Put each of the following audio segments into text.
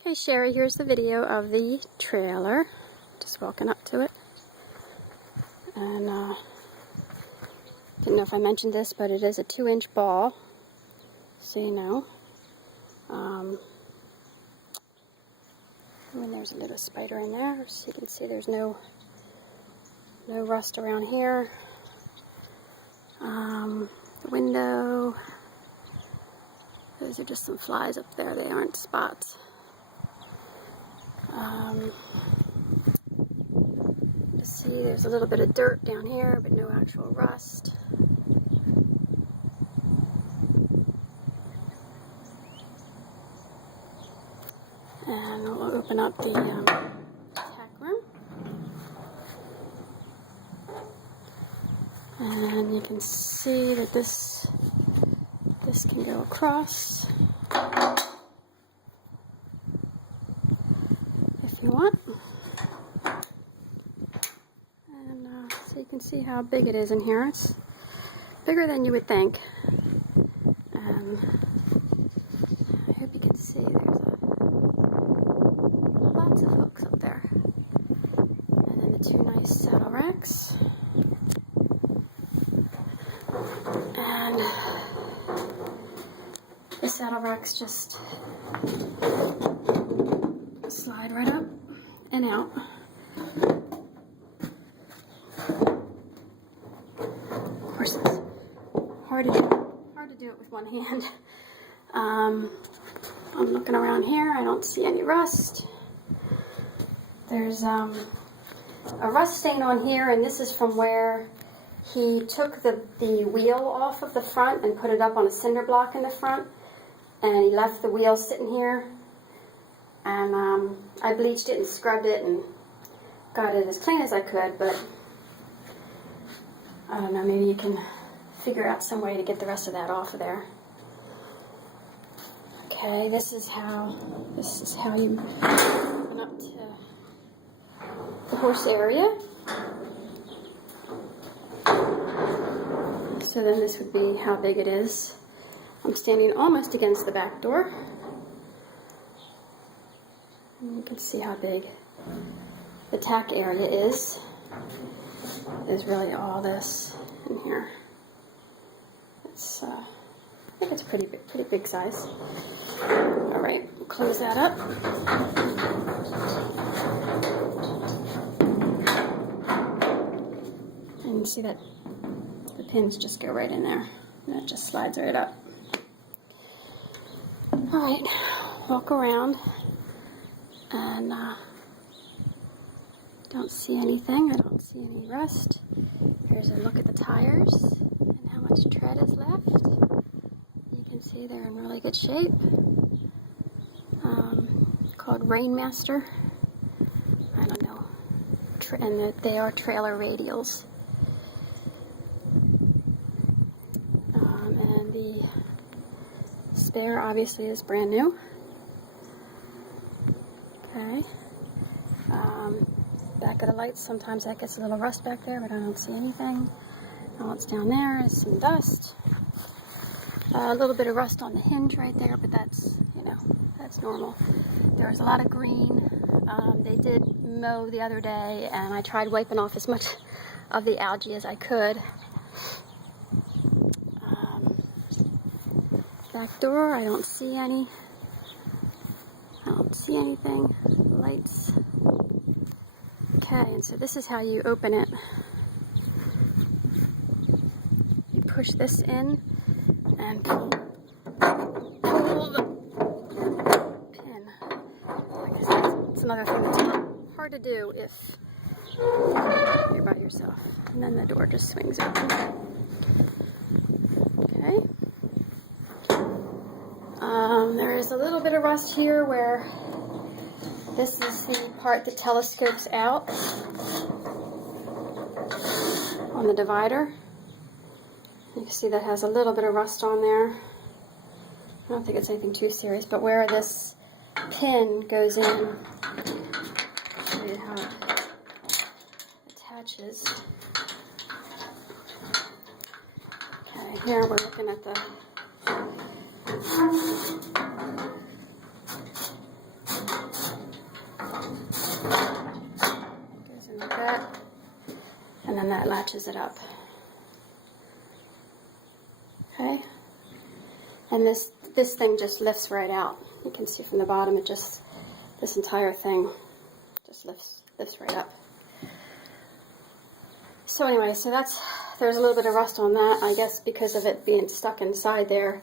Okay, Sherry, here's the video of the trailer. Just walking up to it. And didn't know if I mentioned this, but it is a 2-inch ball, so you know. And there's a little spider in there, so you can see there's no rust around here. The window, those are just some flies up there, they aren't spots. See, there's a little bit of dirt down here, but no actual rust. And we'll open up the tack room. And you can see that this can go across if you want. So you can see how big it is in here. It's bigger than you would think. I hope you can see there's lots of hooks up there. And then the 2 nice saddle racks. And the saddle racks just slide right up and out. Of course, it's hard to do it with one hand. I'm looking around here. I don't see any rust. There's a rust stain on here, and this is from where he took the wheel off of the front and put it up on a cinder block in the front, and he left the wheel sitting here. And I bleached it and scrubbed it and got it as clean as I could, but I don't know, maybe you can figure out some way to get the rest of that off of there. Okay, this is how you open up to the horse area. So then this would be how big it is. I'm standing almost against the back door. And you can see how big the tack area is. There's really all this in here. It's I think it's pretty big size. All right, we'll close that up. And you see that the pins just go right in there, and it just slides right up. All right, walk around, and don't see anything. I don't see any rust. Here's a look at the tires and how much tread is left. You can see they're in really good shape. Called Rainmaster. I don't know. And they are trailer radials. And the spare obviously is brand new. Okay. Back of the lights, sometimes that gets a little rust back there, but I don't see anything. All that's down there is some dust. A little bit of rust on the hinge right there, but that's, you know, that's normal. There was a lot of green. They did mow the other day, and I tried wiping off as much of the algae as I could. Back door, I don't see any. I don't see anything. Lights. Okay, and so this is how you open it. You push this in and pull the pin. I guess that's another thing that's hard to do if you're by yourself. And then the door just swings open. Okay. There is a little bit of rust here where this is the part that telescopes out on the divider. You can see that has a little bit of rust on there. I don't think it's anything too serious, but where this pin goes in, I'll show you how it attaches. Okay, here we're looking at the Goes in like that. And then that latches it up. Okay? And this thing just lifts right out. You can see from the bottom, this entire thing just lifts right up. So anyway, there's a little bit of rust on that, I guess because of it being stuck inside there.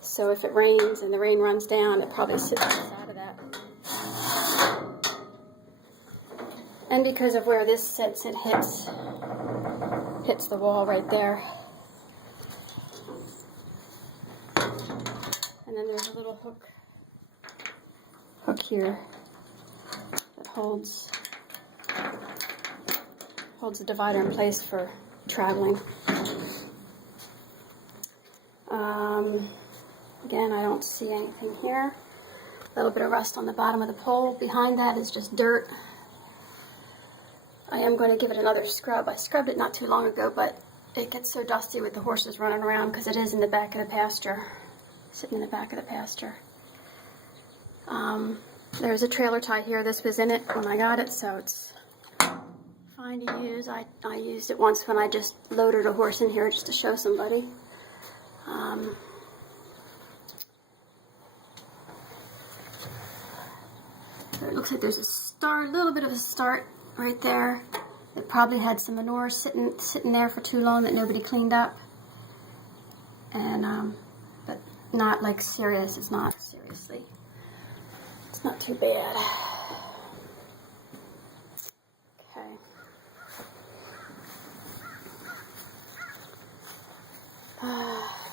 So if it rains and the rain runs down, it probably sits inside of that. And because of where this sits, it hits the wall right there. And then there's a little hook here that holds the divider in place for traveling. Again, I don't see anything here. A little bit of rust on the bottom of the pole. Behind that is just dirt. I am going to give it another scrub. I scrubbed it not too long ago, but it gets so dusty with the horses running around because it is in the back of the pasture. Sitting in the back of the pasture. There's a trailer tie here. This was in it when I got it, so it's fine to use. I used it once when I just loaded a horse in here just to show somebody. So it looks like there's a little bit of a start right there. It probably had some manure sitting there for too long that nobody cleaned up. And but not like serious. It's not seriously. It's not too bad. Okay.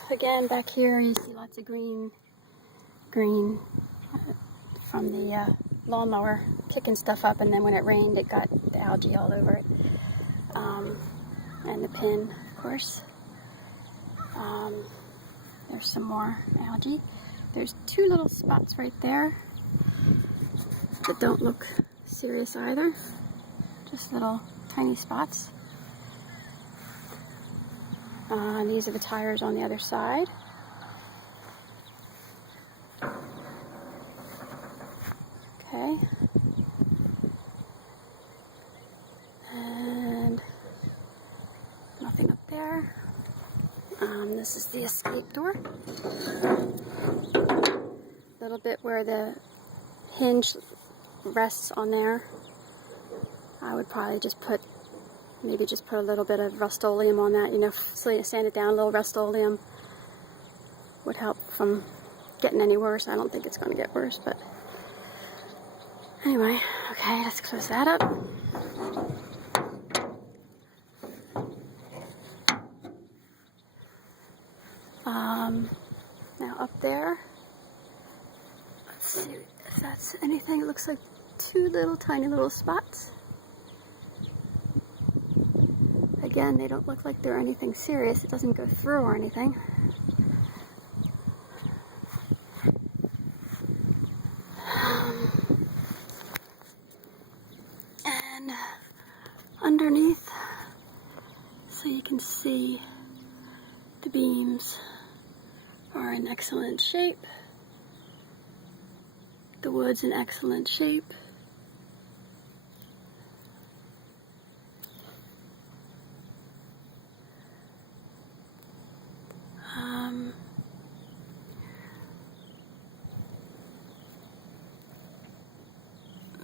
Again, back here you see lots of green from the lawnmower kicking stuff up, and then when it rained it got the algae all over it. And the pin, of course. There's some more algae. There's two little spots right there that don't look serious either. Just little tiny spots. These are the tires on the other side. Okay. And nothing up there. This is the escape door. A little bit where the hinge rests on there. I would probably just put a little bit of Rust-Oleum on that, you know, sand it down. A little Rust-Oleum would help from getting any worse. I don't think it's going to get worse, but anyway, okay, let's close that up. Now up there, let's see if that's anything. It looks like two tiny little spots. Again, they don't look like they're anything serious. It doesn't go through or anything. And underneath, so you can see the beams are in excellent shape. The wood's in excellent shape.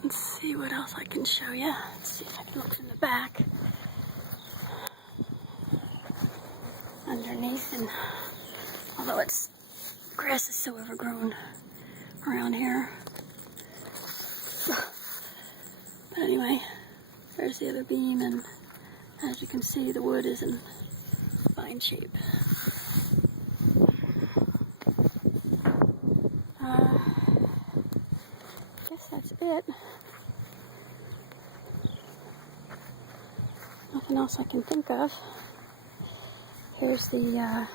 Let's see what else I can show you. Let's see if I can look in the back. Underneath, and although it's grass is so overgrown around here. But anyway, there's the other beam, and as you can see, the wood is in fine shape. I guess that's it. Nothing else I can think of. Here's the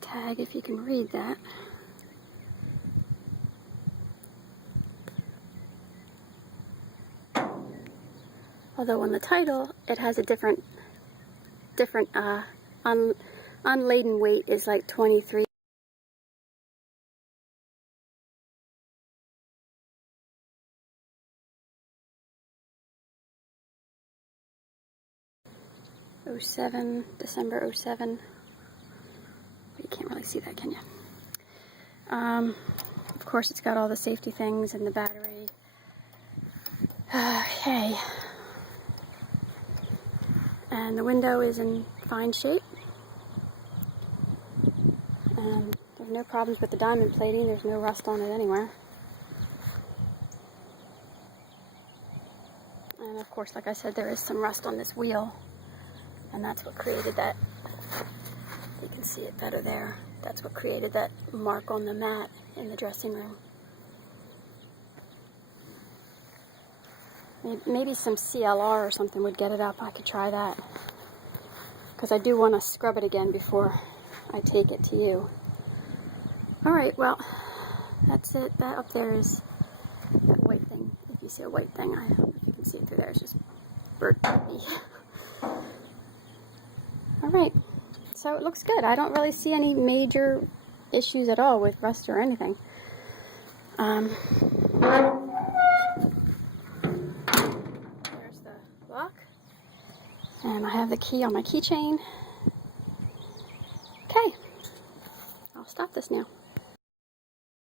tag, if you can read that. Although on the title, it has a different unladen weight is like 23. 07, December 07. You can't really see that, can you? Of course, it's got all the safety things and the battery. Okay. And the window is in fine shape. And there's no problems with the diamond plating. There's no rust on it anywhere. And of course, like I said, there is some rust on this wheel. And that's what created that. You can see it better there. That's what created that mark on the mat in the dressing room. Maybe some CLR or something would get it up. I could try that. Because I do want to scrub it again before I take it to you. Alright, well, that's it. That up there is that white thing. If you see a white thing, I don't know if you can see it through there. It's just bird puppy. Alright, so it looks good. I don't really see any major issues at all with rust or anything. There's the lock. And I have the key on my keychain. Okay, I'll stop this now.